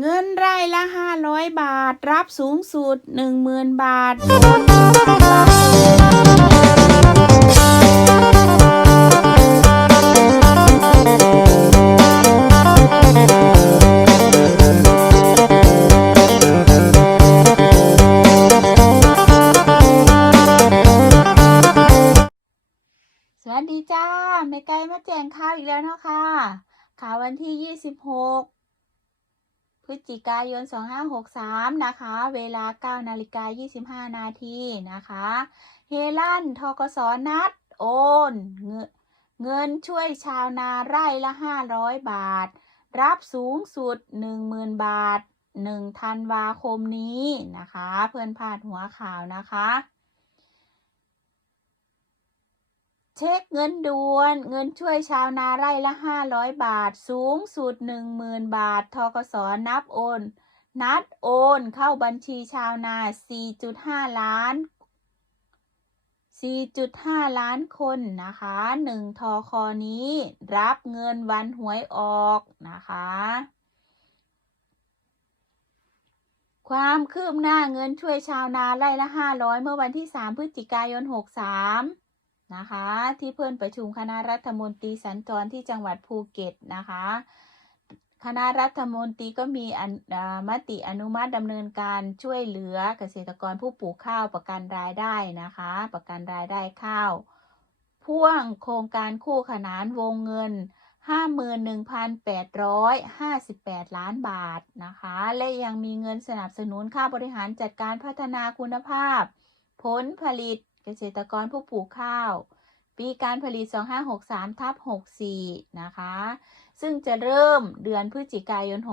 เงินไร่ละห้าร้อยบาท รับสูงสุดหนึ่งหมื่นบาท สวัสดีจ้าแม่ไก่มาแจงข่าวอีกแล้วเนาะค่ะข่าววันที่ 26 พฤศจิกายน 2563 นะคะ เวลา 9 นาฬิกา 25 นาทีนะคะ เฮลันทกสนัด โอน เงินเงินช่วยชาวนาไร่ละ 500 บาท รับสูงสุด 10,000 บาท 1 ธันวาคมนี้นะคะ เพื่อนพาดหัวข่าวนะคะ เช็คเงินด่วน เงินช่วยชาวนาไร่ละ 500 บาท สูงสุด 10,000 บาททกสนับโอน นัดโอนเข้าบัญชีชาวนา 4.5 ล้าน 4.5 ล้านคนนะคะ1ทอคอนี้ รับเงินวันหวยออกนะคะ ความคืบหน้าเงินช่วยชาวนาไร่ละ 500 เมื่อวันที่ 3 พฤศจิกายน 63 นะคะ ที่เพื่อนประชุมคณะรัฐมนตรีสัญจรที่จังหวัดภูเก็ตนะคะ คณะรัฐมนตรีก็มีมติอนุมัติดำเนินการช่วยเหลือเกษตรกรผู้ปลูกข้าวประกันรายได้นะคะ ประกันรายได้ข้าว พ่วงโครงการคู่ขนานวงเงิน51,858 ล้านบาทนะคะ และยังมีเงินสนับสนุนค่าบริหารจัดการพัฒนาคุณภาพ ผลผลิต เกษตรกรผู้ปลูกข้าว ปีการผลิต 2563ทับ64 นะคะ ซึ่งจะเริ่มเดือนพฤศจิกายน 63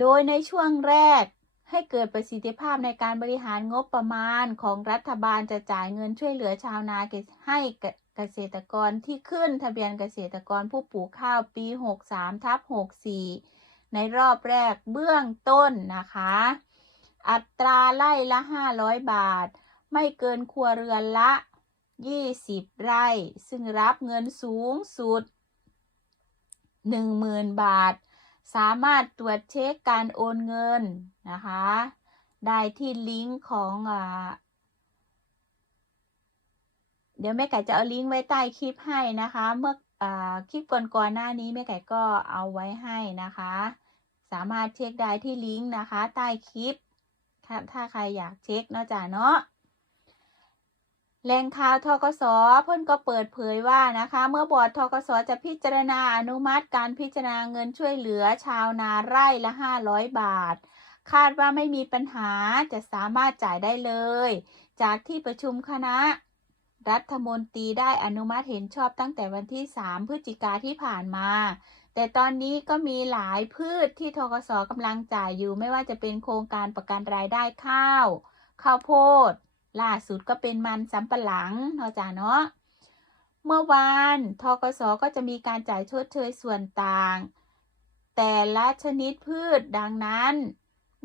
โดยในช่วงแรกให้เกิดประสิทธิภาพในการบริหารงบประมาณของรัฐบาลจะจ่ายเงินช่วยเหลือชาวนาให้เกษตรกรที่ขึ้นทะเบียนเกษตรกรผู้ปลูกข้าวปี 63ทับ64 ในรอบแรกเบื้องต้นนะคะ อัตราไร่ละ 500 บาท ไม่เกินครัวเรือนละ 20 ไร่ ซึ่งรับเงินสูงสุด 10,000 บาท สามารถตรวจเช็คการโอนเงินนะคะ ได้ที่ลิงก์ของอ่าเดี๋ยวแม่ไก่จะเอาลิงก์ไว้ใต้คลิปให้นะคะ เมื่ออคลิปก่อนๆหน้านี้แม่ไก่ก็เอาไว้ให้นะคะ สามารถเช็คได้ที่ลิงก์นะคะ ใต้คลิป ถ้าถ้าใครอยากเช็คเนาะจ้ะเนาะแหล่งข่าวทกสเพิ่นก็เปิดเผยว่านะคะ เมื่อบอร์ดทกสจะพิจารณาอนุมัติการพิจารณาเงินช่วยเหลือชาวนาไร่ละ 500 บาท คาดว่าไม่มีปัญหาจะสามารถจ่ายได้เลย จากที่ประชุมคณะ รัฐมนตรีได้อนุมัติเห็นชอบตั้งแต่วันที่ 3 พฤศจิกาที่ผ่านมา แต่ตอนนี้ก็มีหลายพืชที่ทกสกำลังจ่ายอยู่ ไม่ว่าจะเป็นโครงการประกันรายได้ข้าว ข้าวโพด ล่าสุดก็เป็นมันสำปะหลังเนาะจ้าเนาะเมื่อวานทกสก็จะมีการจ่ายชดเชยส่วนต่าง แต่ละชนิดพืชดังนั้น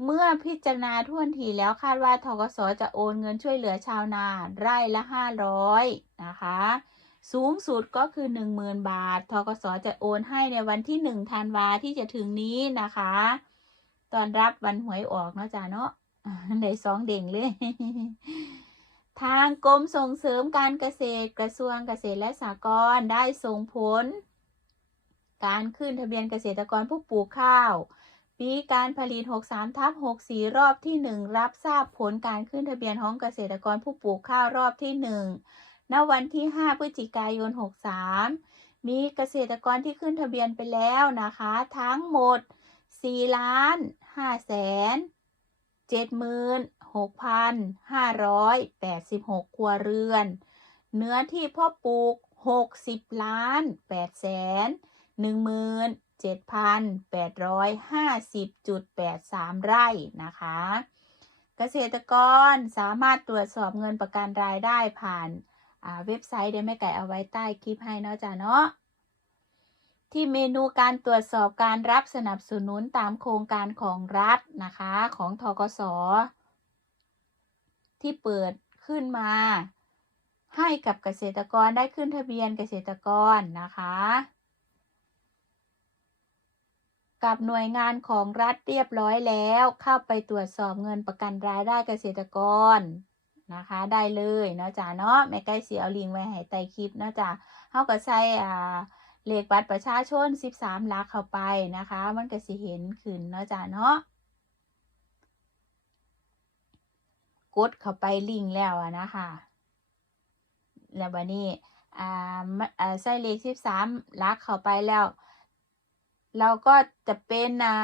เมื่อพิจารณาท่วนทีแล้วคาดว่าทกสจะโอนเงินช่วยเหลือชาวนาไร่ละ 500 นะคะ สูงสุดก็คือ 10,000 บาททกสจะโอนให้ในวันที่ 1 ธันวาที่จะถึงนี้นะคะตอนรับวันหวยออกเนาะจ้าเนาะได้สองเด่งเลย ทางกรมส่งเสริมการเกษตรกระทรวงเกษตรและสหกรณ์ได้ส่งผล การขึ้นทะเบียนเกษตรกรผู้ปลูกข้าวปีการผลิต 63ทับ64 รอบที่ 1 รับทราบผลการขึ้นทะเบียนของเกษตรกรผู้ปลูกข้าวรอบที่ 1 ณวันที่ 5 พฤศจิกายน 63 มีเกษตรกรที่ขึ้นทะเบียนไปแล้วนะคะ ทั้งหมด 4 ล้าน5แสนเจ็ดหมื่นหกพันห้าร้อยแปดสิบหกครัวเรือน เนื้อที่พ่อปลูกหกสิบล้านแปดแสนหนึ่งหมื่นเจ็ดพันแปดร้อยห้าสิบจุดแปดสามไร่นะคะ เกษตรกรสามารถตรวจสอบเงินประกันรายได้ผ่าน เว็บไซต์เดี๋ยวแม่ไก่เอาไว้ใต้คลิปให้เนาะจ้ะเนาะที่เมนูการตรวจสอบการรับสนับสนุนตามโครงการของรัฐนะคะของทกสที่เปิดขึ้นมา ให้กับเกษตรกรได้ขึ้นทะเบียนเกษตรกรนะคะ กับหน่วยงานของรัฐเรียบร้อยแล้วเข้าไปตรวจสอบเงินประกันรายได้เกษตรกร นะคะ ได้เลยเนาะจ้ะเนาะแม่ไก่สีเอาลิงไว้ให้ใต้คลิปเนาะจ้ะเฮาก็ใส่อ่าเลขบัตรประชาชน 13หลักเข้าไปนะคะ มันก็สิเห็นขึ้นเนาะจ้ะเนาะกดเข้าไปลิงก์แล้วอะนะคะแล้วบัดนี้อ่าอ่าใส่เลข 13ลักเข้าไปแล้วเราก็จะเป็นอ่า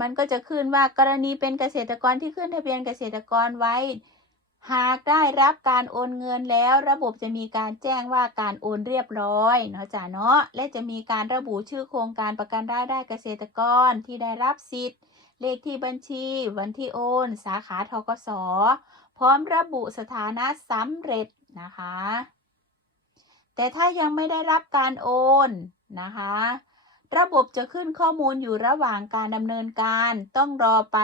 มันก็จะขึ้นว่ากรณีเป็นเกษตรกรที่ขึ้นทะเบียนเกษตรกรไว้ หากได้รับการโอนเงินแล้ว ระบบจะมีการแจ้งว่าการโอนเรียบร้อยเนาะจ้ะเนาะและจะมีการระบุชื่อโครงการประกันรายได้เกษตรกรที่ได้รับสิทธิ์ เลขที่บัญชี วันที่โอน สาขาทกสพร้อมระบุสถานะสำเร็จนะคะ แต่ถ้ายังไม่ได้รับการโอนนะคะ ระบบจะขึ้นข้อมูลอยู่ระหว่างการดำเนินการต้องรอไป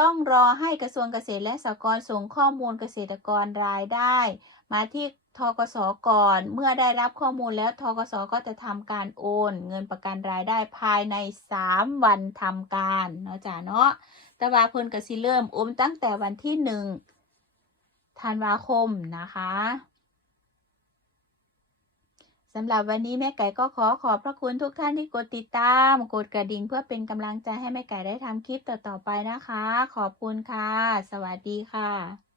ต้องรอให้กระทรวงเกษตรและสหกรณ์ส่งข้อมูลเกษตรกรรายได้ มาที่ทกสก่อน เมื่อได้รับข้อมูลแล้วทกสก็จะทำการโอน เงินประกันรายได้ภายใน 3 วันทำการเนาะจ้ะเนาะแต่ว่าเพิ่นกสิเริ่มโอนตั้งแต่วันที่ 1 ธันวาคมนะคะ สำหรับวันนี้แม่ไก่ก็ขอขอบพระคุณทุกท่านที่กดติดตาม กดกระดิ่งเพื่อเป็นกำลังใจให้แม่ไก่ได้ทำคลิปต่อๆไปนะคะ ขอบคุณค่ะ สวัสดีค่ะ